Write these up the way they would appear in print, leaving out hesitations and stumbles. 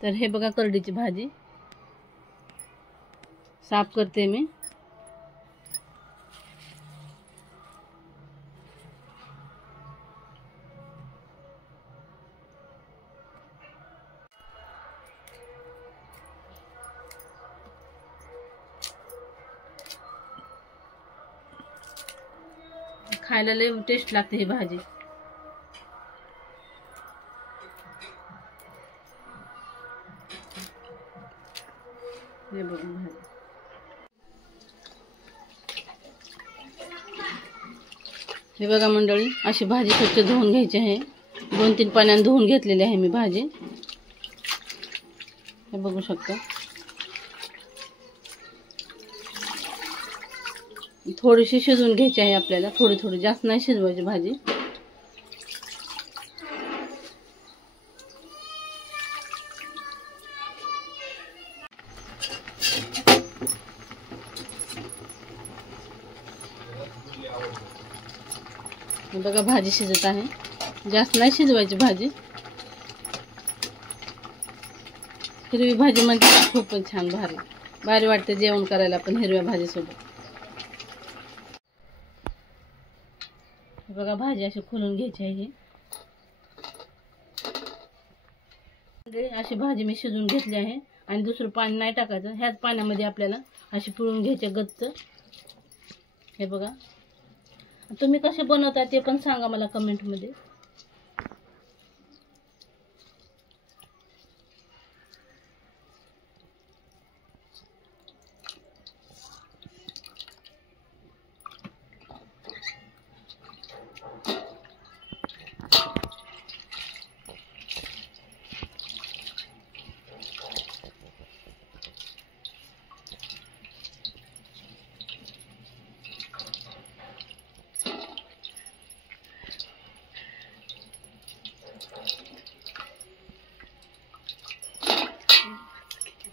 तर हे बघा करडीची भाजी साफ करते मी। खायला लय टेस्ट लागते ही भाजी। हे बघा भाजी, हे बघा मंडळी, अशी भाजी स्वच्छ धुवून घ्यायची आहे। 2-3 पाण्याने धुवून घेतलेली आहे मी भाजी। हे बघू शकता, थोडीशी शिजवून घ्यायची आहे आपल्याला, थोडी जास्त नाही शिजवायची भाजी। बघा भाजी शिजत आहे, जास्त नाही शिजवायची भाजी। हिरवी भाजी म्हणजे खूपच छान भारी वाटते जेवण करायला पण हिरव्या भाजीसोबत। बघा भाजी अशी खोलून घ्यायची आहे। अशी भाजी मी शिजवून घेतली आहे आणि दुसरं पाणी नाही टाकायचं, ह्याच पाण्यामध्ये आपल्याला अशी पिळून घ्यायचे गच्च। हे बघा, तुम्ही कसे बनवता ते पण सांगा मला कमेंट मध्ये।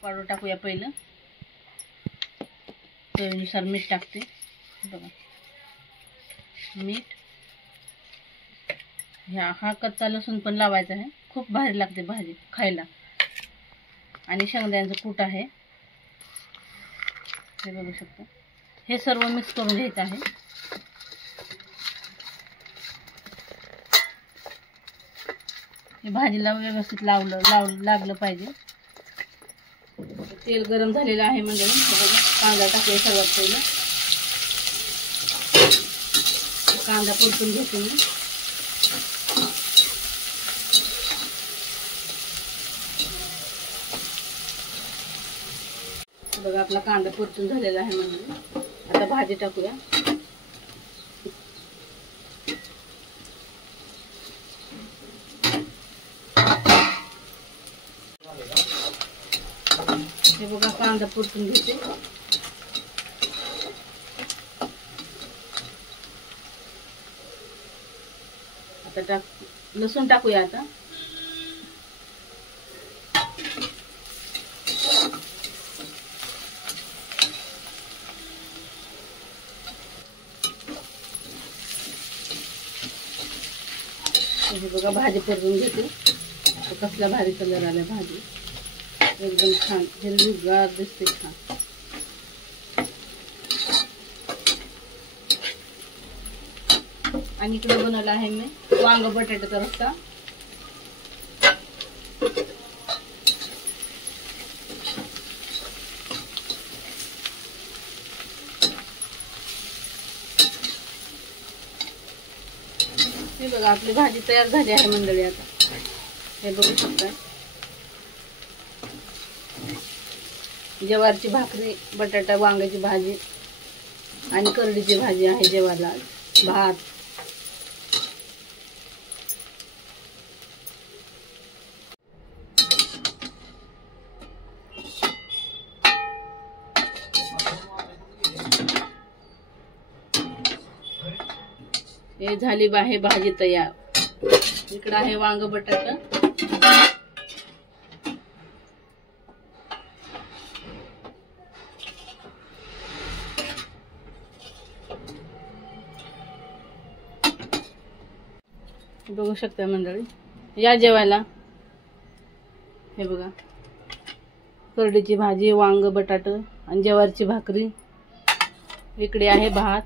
पावडर टाकूया पहिलं, चवीनुसार मीठ टाकते। बघा मीठ, हा कच्चा लसूण पण लावायचा आहे, खूप भारी लागते भाजी खायला। आणि शेंगदाण्याचं कूट आहे, हे बघू शकता। हे सर्व मिक्स करून घ्यायचं आहे। हे भाजीला व्यवस्थित लागलं पाहिजे। तेल गरम झालेलं आहे म्हणजे कांदा टाकूया सर्वात पहिलं। कांदा परतून घेते मी। बघा आपला कांदा परतून झालेला आहे म्हणजे आता भाजी टाकूया। हे बघा कांदा परतून घेते। आता लसूण टाकूया आता। हे बघा भाजी परतून घेते, कसला भारी कलर आला भाजी, एकदम छान हिरवीगार दिसते, छान। आणि इकडे बनवला आहे मी वांग बटाट्याचा रस्सा। हे बघा आपली भाजी तयार झाली आहे मंडळी। आता हे बघू शकता, ज्वारीची भाकरी, बटाटा वांग्याची भाजी आणि करडीची भाजी आहे जेवायला, भात। हे झाली आहे भाजी तयार। इकडे आहे वांग बटाटा, बघू शकता मंडळी, या जेवायला। हे बघा करडीची भाजी, वांग, बटाट आणि ज्वारीची भाकरी. इकडे आहे भात.